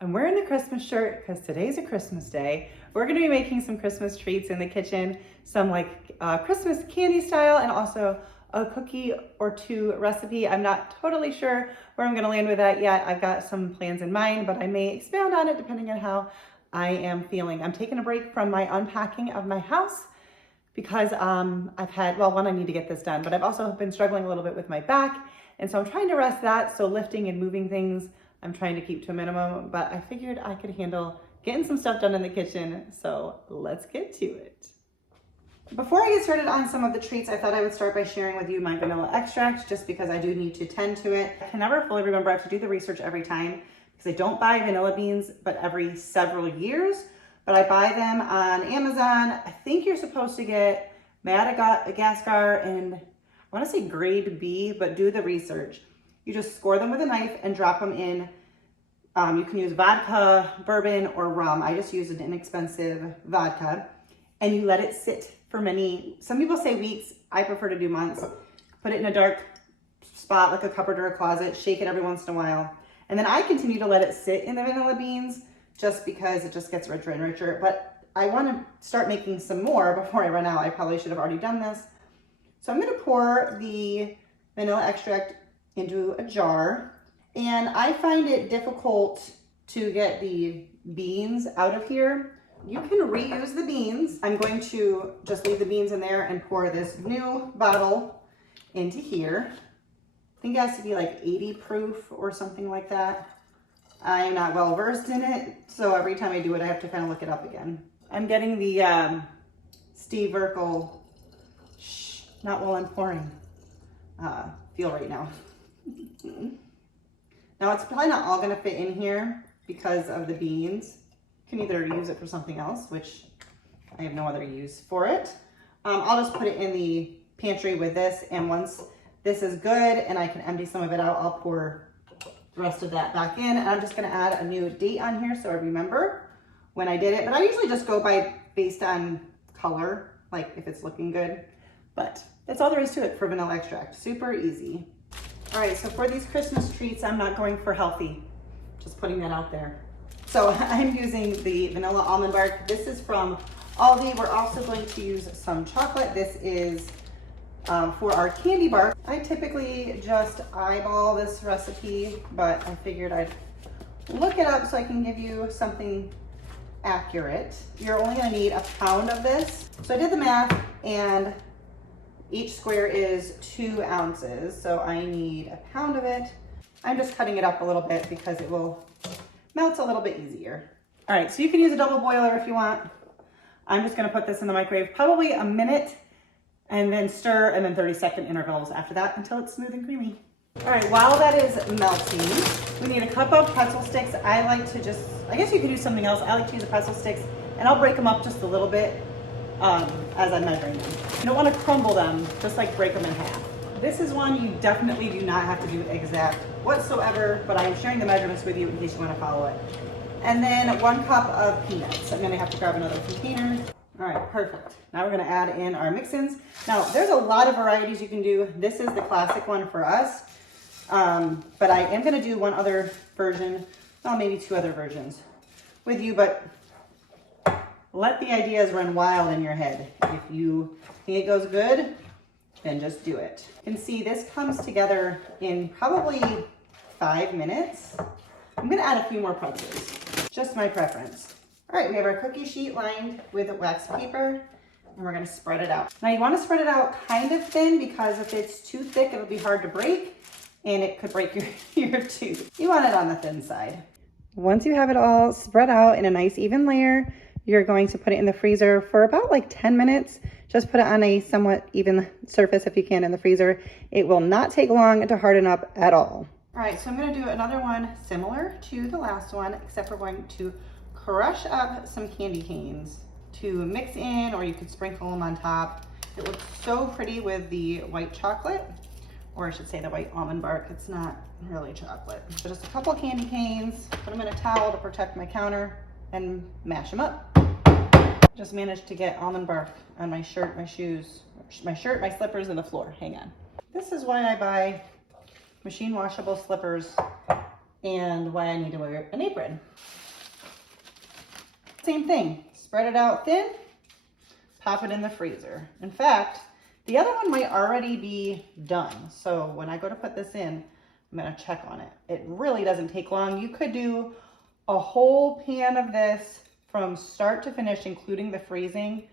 I'm wearing the Christmas shirt because today's a Christmas day. We're gonna be making some Christmas treats in the kitchen, some like Christmas candy style and also a cookie or two recipe. I'm not totally sure where I'm gonna land with that yet. I've got some plans in mind, but I may expound on it depending on how I am feeling. I'm taking a break from my unpacking of my house because I've had, well, one, I need to get this done, but I've also been struggling a little bit with my back. And so I'm trying to rest that. So lifting and moving things, I'm trying to keep to a minimum, but I figured I could handle getting some stuff done in the kitchen. So let's get to it. Before I get started on some of the treats, I thought I would start by sharing with you my vanilla extract, just because I do need to tend to it. I can never fully remember, I have to do the research every time because I don't buy vanilla beans, but every several years. But I buy them on Amazon. I think you're supposed to get Madagascar and I want to say grade B, but do the research. You just score them with a knife and drop them in. You can use vodka, bourbon, or rum. I just use an inexpensive vodka. And you let it sit for some people say weeks. I prefer to do months. Put it in a dark spot like a cupboard or a closet. Shake it every once in a while. And then I continue to let it sit in the vanilla beans just because it just gets richer and richer. But I want to start making some more before I run out. I probably should have already done this. So I'm going to pour the vanilla extract into a jar. And I find it difficult to get the beans out of here. You can reuse the beans. I'm going to just leave the beans in there and pour this new bottle into here. I think it has to be like 80 proof or something like that. I'm not well versed in it, so every time I do it, I have to kind of look it up again. I'm getting the Steve Urkel, not while I'm pouring, feel right now. Now it's probably not all gonna fit in here because of the beans. You can either use it for something else, which I have no other use for it. I'll just put it in the pantry with this, and once this is good and I can empty some of it out, I'll pour the rest of that back in. And I'm just gonna add a new date on here so I remember when I did it. But I usually just go based on color, like if it's looking good. But that's all there is to it for vanilla extract. Super easy. All right, so for these Christmas treats, I'm not going for healthy. Just putting that out there. So I'm using the vanilla almond bark. This is from Aldi. We're also going to use some chocolate. This is for our candy bar. I typically just eyeball this recipe, but I figured I'd look it up so I can give you something accurate. You're only gonna need a pound of this. So I did the math, and each square is 2 ounces. So I need a pound of it. I'm just cutting it up a little bit because it will melt a little bit easier. All right, so you can use a double boiler if you want. I'm just gonna put this in the microwave, probably a minute, and then stir, and then 30-second intervals after that until it's smooth and creamy. All right, while that is melting, we need a cup of pretzel sticks. I like to just, I guess you could use something else. I like to use the pretzel sticks, and I'll break them up just a little bit as I'm measuring them. You don't want to crumble them, just like break them in half. This is one you definitely do not have to do exact whatsoever, but I'm sharing the measurements with you in case you want to follow it. And then 1 cup of peanuts. I'm going to have to grab another container. All right, perfect. Now we're going to add in our mix-ins. Now, there's a lot of varieties you can do. This is the classic one for us, but I am going to do one other version, well, maybe 2 other versions with you, but let the ideas run wild in your head. If you think it goes good, then just do it. You can see this comes together in probably 5 minutes. I'm gonna add a few more pretzels, just my preference. All right, we have our cookie sheet lined with wax paper, and we're gonna spread it out. Now you wanna spread it out kind of thin, because if it's too thick, it'll be hard to break, and it could break your tooth. You want it on the thin side. Once you have it all spread out in a nice even layer, you're going to put it in the freezer for about like 10 minutes. Just put it on a somewhat even surface if you can in the freezer. It will not take long to harden up at all. All right, so I'm gonna do another one similar to the last one, except we're going to crush up some candy canes to mix in, or you could sprinkle them on top. It looks so pretty with the white chocolate, or I should say the white almond bark. It's not really chocolate. So just a couple of candy canes, put them in a towel to protect my counter, and mash them up. Just managed to get almond bark on my shirt, my shoes, my slippers, and the floor. Hang on. This is why I buy machine washable slippers and why I need to wear an apron. Same thing, spread it out thin, pop it in the freezer. In fact, the other one might already be done. So when I go to put this in, I'm gonna check on it. It really doesn't take long. You could do a whole pan of this from start to finish, including the freezing,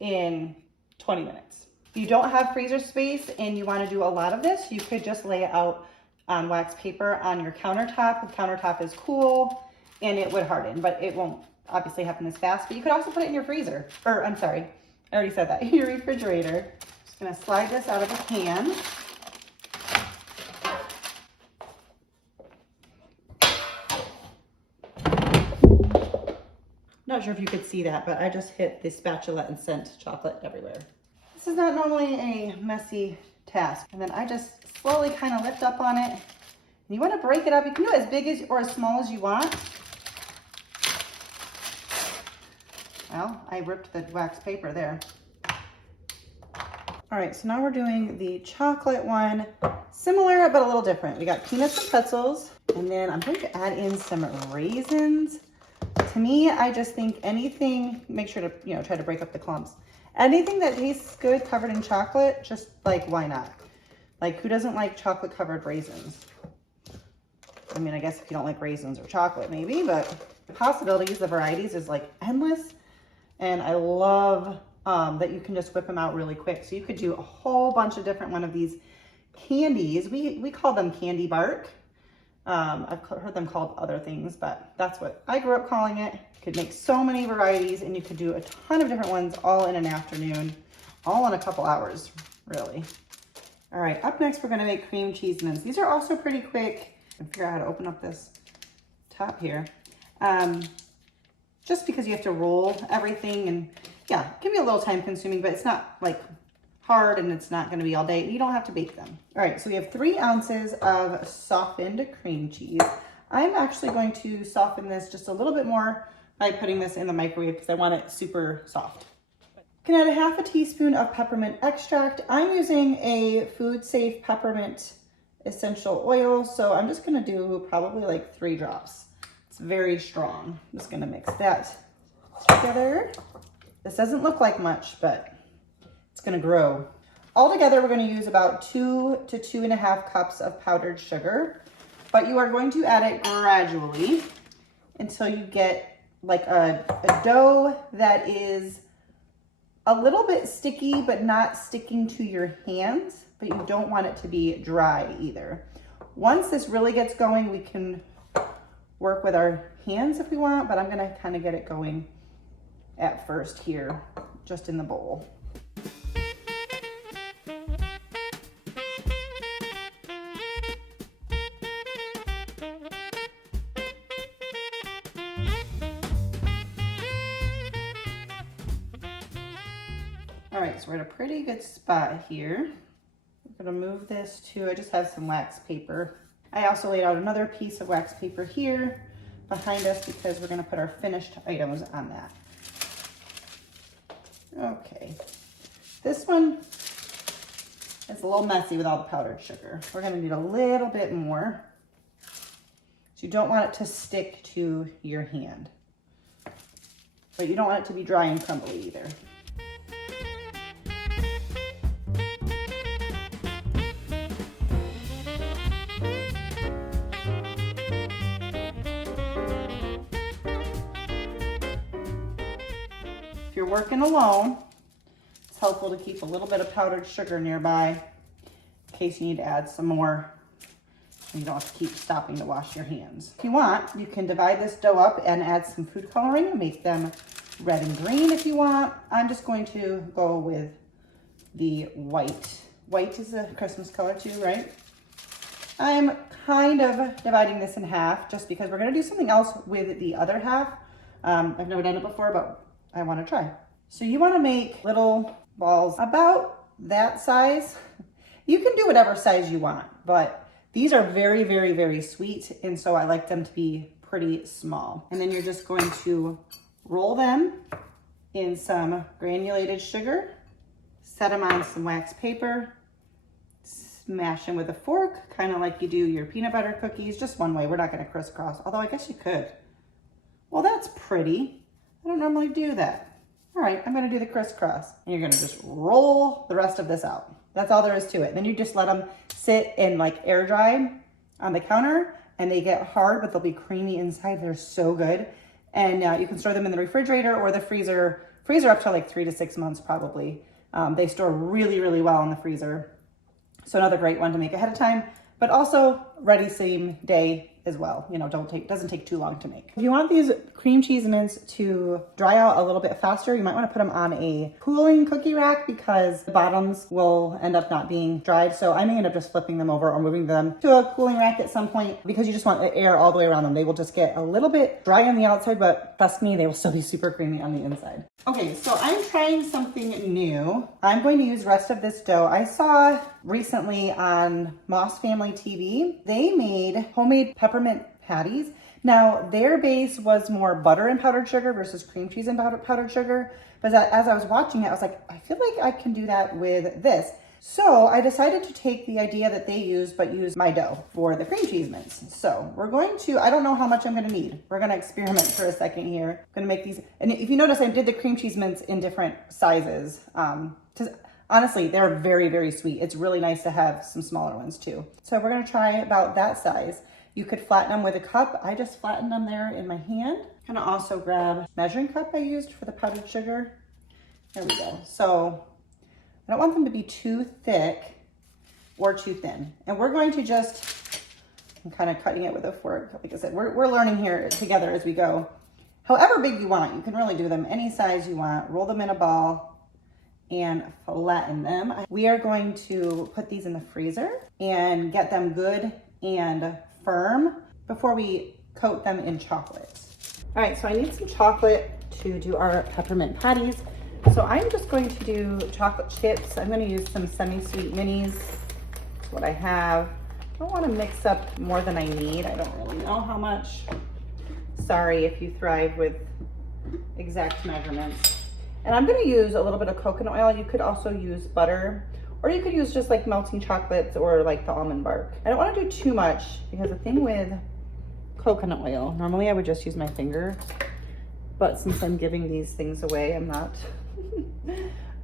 in 20 minutes. If you don't have freezer space and you wanna do a lot of this, you could just lay it out on wax paper on your countertop. The countertop is cool and it would harden, but it won't obviously happen as fast. But you could also put it in your freezer, or I'm sorry, I already said that, your refrigerator. Just gonna slide this out of the pan. Not sure if you could see that, but I just hit the spatula and sent chocolate everywhere. This is not normally a messy task. And then I just slowly kind of lift up on it. And you want to break it up. You can do it as big as or as small as you want. Well, I ripped the wax paper there. All right, so now we're doing the chocolate one. Similar, but a little different. We got peanuts and pretzels. And then I'm going to add in some raisins. To me, I just think anything, make sure to, try to break up the clumps. Anything that tastes good covered in chocolate, just like, why not? Like, who doesn't like chocolate covered raisins? I mean, I guess if you don't like raisins or chocolate, maybe, but the possibilities, the varieties is like endless. And I love that you can just whip them out really quick. So you could do a whole bunch of different one of these candies. We call them Candy Bark. I've heard them called other things, but that's what I grew up calling it. You could make so many varieties and you could do a ton of different ones all in an afternoon, all in a couple hours, really. All right, up next, we're gonna make cream cheese mints. These are also pretty quick. I figure out how to open up this top here. Just because you have to roll everything and yeah, it can be a little time consuming, but it's not like hard and it's not gonna be all day. You don't have to bake them. All right, so we have 3 ounces of softened cream cheese. I'm actually going to soften this just a little bit more by putting this in the microwave because I want it super soft. You can add a half a teaspoon of peppermint extract. I'm using a food safe peppermint essential oil, so I'm just gonna do probably like 3 drops. It's very strong. I'm just gonna mix that together. This doesn't look like much, but it's gonna grow. Altogether, we're gonna use about 2 to 2.5 cups of powdered sugar, but you are going to add it gradually until you get like a dough that is a little bit sticky, but not sticking to your hands, but you don't want it to be dry either. Once this really gets going, we can work with our hands if we want, but I'm gonna kind of get it going at first here, just in the bowl. All right, so we're at a pretty good spot here. I'm gonna move this to, I just have some wax paper. I also laid out another piece of wax paper here behind us because we're gonna put our finished items on that. Okay, this one is a little messy with all the powdered sugar. We're gonna need a little bit more. So you don't want it to stick to your hand, but you don't want it to be dry and crumbly either. If you're working alone, it's helpful to keep a little bit of powdered sugar nearby in case you need to add some more. You don't have to keep stopping to wash your hands. If you want, you can divide this dough up and add some food coloring and make them red and green if you want. I'm just going to go with the white. White is a Christmas color too, right? I'm kind of dividing this in half just because we're gonna do something else with the other half. I've never done it before, but I wanna try. So you wanna make little balls about that size. You can do whatever size you want, but these are very, very, very sweet. And so I like them to be pretty small. And then you're just going to roll them in some granulated sugar, set them on some wax paper, smash them with a fork, kind of like you do your peanut butter cookies, just one way. We're not going to crisscross, although I guess you could. Well, that's pretty. I don't normally do that. All right, I'm going to do the crisscross. And you're going to just roll the rest of this out. That's all there is to it. Then you just let them sit and like air dry on the counter, and they get hard, but they'll be creamy inside. They're so good. And you can store them in the refrigerator or the freezer up to like 3 to 6 months probably. They store really, really well in the freezer. So another great one to make ahead of time, but also ready same day as well. You know, doesn't take too long to make. If you want these cream cheese mints to dry out a little bit faster, you might want to put them on a cooling cookie rack because the bottoms will end up not being dried. So I may end up just flipping them over or moving them to a cooling rack at some point because you just want the air all the way around them. They will just get a little bit dry on the outside, but trust me, they will still be super creamy on the inside. Okay, so I'm trying something new. I'm going to use the rest of this dough. I saw recently on Moss Family TV, they made homemade peppermint patties. Now, their base was more butter and powdered sugar versus cream cheese and powdered sugar. But as I was watching it, I was like, I feel like I can do that with this. So I decided to take the idea that they used, but use my dough for the cream cheese mints. So we're going to, I don't know how much I'm going to need. We're going to experiment for a second here. I'm going to make these. And if you notice, I did the cream cheese mints in different sizes. Honestly, they're very, very sweet. It's really nice to have some smaller ones too. So we're going to try about that size. You could flatten them with a cup. I just flattened them there in my hand. I'm going to also grab a measuring cup I used for the powdered sugar. There we go. So I don't want them to be too thick or too thin. And we're going to just, I'm kind of cutting it with a fork. Like I said, we're learning here together as we go. However big you want, you can really do them any size you want. Roll them in a ball and flatten them. We are going to put these in the freezer and get them good and firm before we coat them in chocolate. All right, so I need some chocolate to do our peppermint patties. So I'm just going to do chocolate chips. I'm going to use some semi-sweet minis. That's what I have. I don't want to mix up more than I need. I don't really know how much. Sorry if you thrive with exact measurements. And I'm going to use a little bit of coconut oil. You could also use butter, or you could use just like melting chocolates or like the almond bark. I don't want to do too much because the thing with coconut oil, normally I would just use my finger, but since I'm giving these things away, I'm not.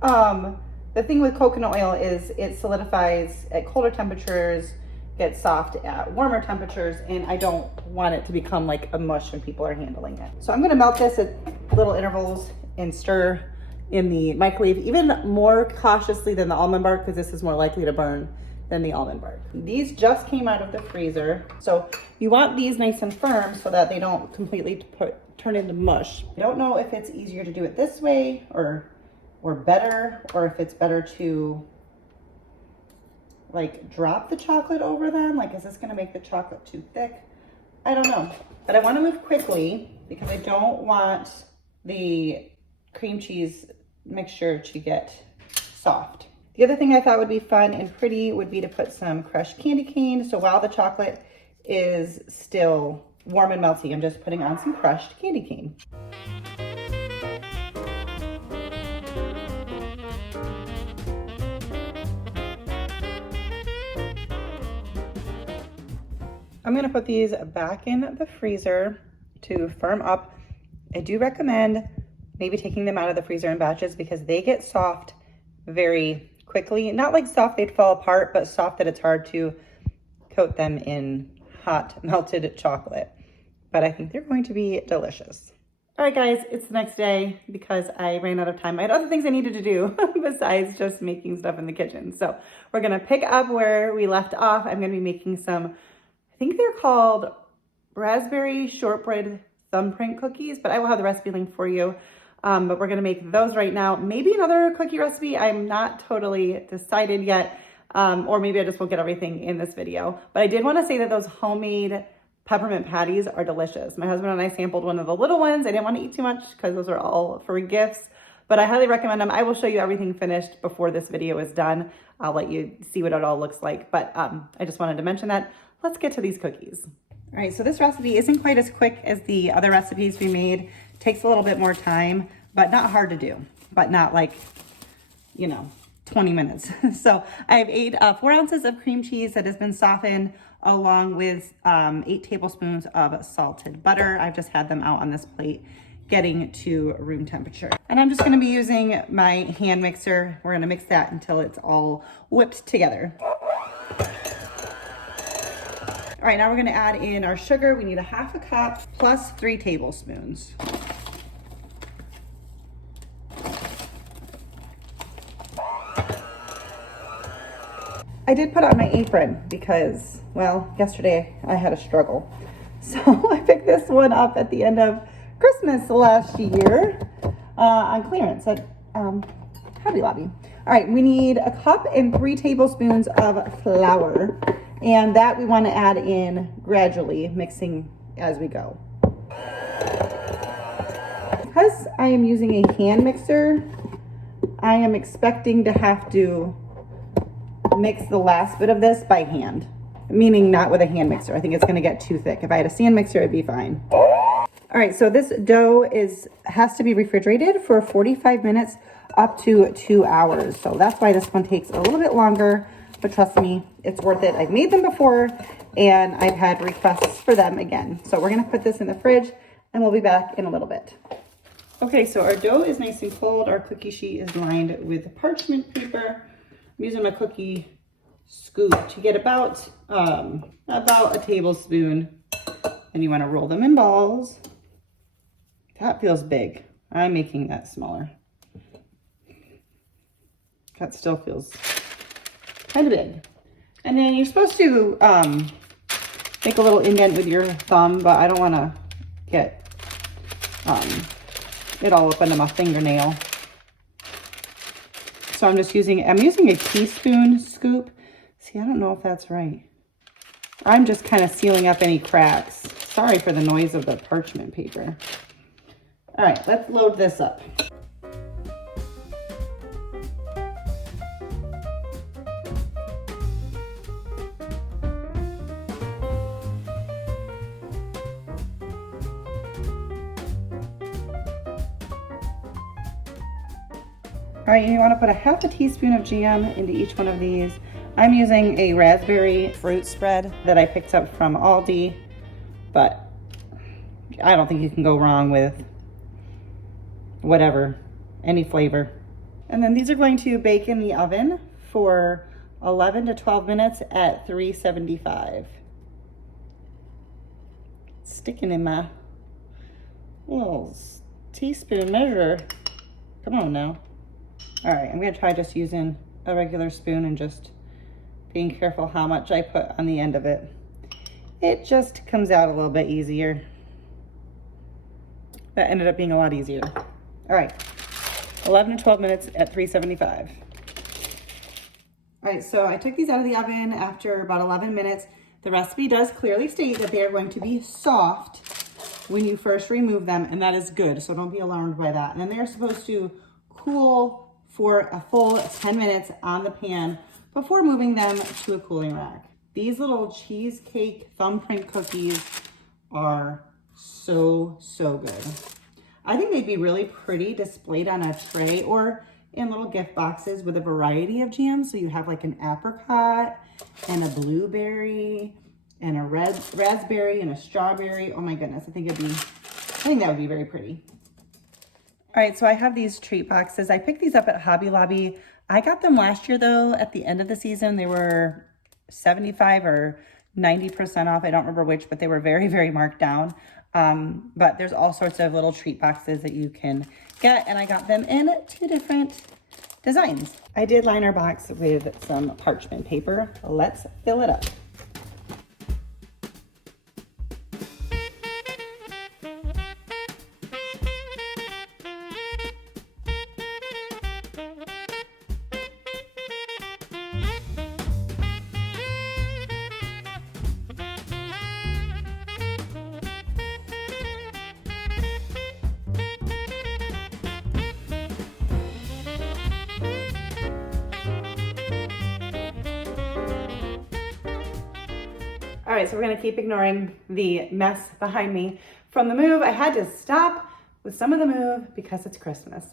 The thing with coconut oil is it solidifies at colder temperatures, gets soft at warmer temperatures, and I don't want it to become like a mush when people are handling it. So I'm going to melt this at little intervals and stir in the microwave even more cautiously than the almond bark because this is more likely to burn than the almond bark. These just came out of the freezer, so you want these nice and firm so that they don't completely turn into mush. I don't know if it's easier to do it this way or better, or if it's better to like drop the chocolate over them. Like, is this gonna make the chocolate too thick? I don't know, but I wanna move quickly because I don't want the cream cheese mixture to get soft. The other thing I thought would be fun and pretty would be to put some crushed candy cane. So while the chocolate is still warm and melty, I'm just putting on some crushed candy cane. I'm gonna put these back in the freezer to firm up. I do recommend maybe taking them out of the freezer in batches because they get soft very quickly. Not like soft they'd fall apart, but soft that it's hard to coat them in hot melted chocolate. But I think they're going to be delicious. All right, guys, it's the next day because I ran out of time. I had other things I needed to do besides just making stuff in the kitchen. So we're gonna pick up where we left off. I'm gonna be making some, I think they're called Rasberry shortbread thumbprint cookies, but I will have the recipe link for you. But we're gonna make those right now. Maybe another cookie recipe. I'm not totally decided yet. Or maybe I just will get everything in this video. But I did wanna say that those homemade peppermint patties are delicious. My husband and I sampled one of the little ones. I didn't want to eat too much because those are all for gifts, but I highly recommend them. I will show you everything finished before this video is done. I'll let you see what it all looks like, but I just wanted to mention that. Let's get to these cookies. All right, so this recipe isn't quite as quick as the other recipes we made. Takes a little bit more time, but not hard to do, but not like, you know, 20 minutes. So I have 4 ounces of cream cheese that has been softened, along with 8 tablespoons of salted butter. I've just had them out on this plate getting to room temperature. And I'm just gonna be using my hand mixer. We're gonna mix that until it's all whipped together. All right, now we're gonna add in our sugar. We need 1/2 cup plus 3 tablespoons. I did put on my apron because, well, yesterday I had a struggle. So I picked this one up at the end of Christmas last year on clearance at Hobby Lobby. All right, we need 1 cup and 3 tablespoons of flour. And that we want to add in gradually, mixing as we go. Because I am using a hand mixer, I am expecting to have to mix the last bit of this by hand, meaning not with a hand mixer. I think it's going to get too thick. If I had a stand mixer, it'd be fine. All right, so this dough has to be refrigerated for 45 minutes up to 2 hours. So that's why this one takes a little bit longer. But trust me, it's worth it. I've made them before and I've had requests for them again. So we're gonna put this in the fridge and we'll be back in a little bit. Okay, so our dough is nice and cold. Our cookie sheet is lined with parchment paper. I'm using my cookie scoop to get about a tablespoon. And you wanna roll them in balls. That feels big. I'm making that smaller. That still feels kind of big. And then you're supposed to make a little indent with your thumb, but I don't want to get it all up under my fingernail. So I'm using a teaspoon scoop. See, I don't know if that's right. I'm just kind of sealing up any cracks. Sorry for the noise of the parchment paper. All right, let's load this up. All right, you want to put 1/2 teaspoon of jam into each one of these. I'm using a raspberry fruit spread that I picked up from Aldi, but I don't think you can go wrong with whatever, any flavor. And then these are going to bake in the oven for 11 to 12 minutes at 375. It's sticking in my little teaspoon measure. Come on now. All right, I'm gonna try just using a regular spoon and just being careful how much I put on the end of it. It just comes out a little bit easier. That ended up being a lot easier. All right, 11 to 12 minutes at 375. All right, so I took these out of the oven after about 11 minutes. The recipe does clearly state that they are going to be soft when you first remove them, and that is good, so don't be alarmed by that. And then they're supposed to cool for a full 10 minutes on the pan before moving them to a cooling rack. These little cheesecake thumbprint cookies are so, so good. I think they'd be really pretty displayed on a tray or in little gift boxes with a variety of jams. So you have like an apricot and a blueberry and a raspberry and a strawberry. Oh my goodness, I think that would be very pretty. All right, so I have these treat boxes. I picked these up at Hobby Lobby. I got them last year though, at the end of the season. They were 75 or 90% off. I don't remember which, but they were very, very marked down. But there's all sorts of little treat boxes that you can get, and I got them in 2 different designs. I did line our box with some parchment paper. Let's fill it up. All right, so we're gonna keep ignoring the mess behind me from the move. I had to stop with some of the move because it's Christmas.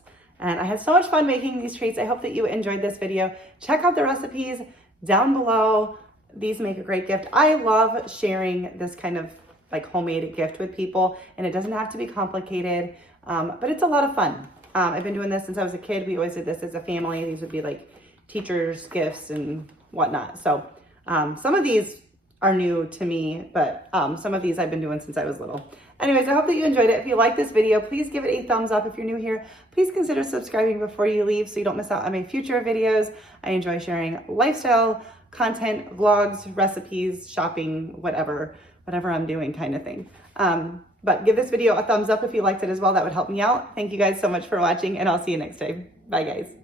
And I had so much fun making these treats. I hope that you enjoyed this video. Check out the recipes down below. These make a great gift. I love sharing this kind of like homemade gift with people, and it doesn't have to be complicated, but it's a lot of fun. I've been doing this since I was a kid. We always did this as a family. These would be like teachers' gifts and whatnot. So some of these are new to me, but some of these I've been doing since I was little. Anyways, I hope that you enjoyed it. If you like this video, please give it a thumbs up. If you're new here, please consider subscribing before you leave so you don't miss out on my future videos. I enjoy sharing lifestyle content, vlogs, recipes, shopping, whatever I'm doing kind of thing. But give this video a thumbs up if you liked it as well. That would help me out. Thank you guys so much for watching, and I'll see you next time. Bye, guys.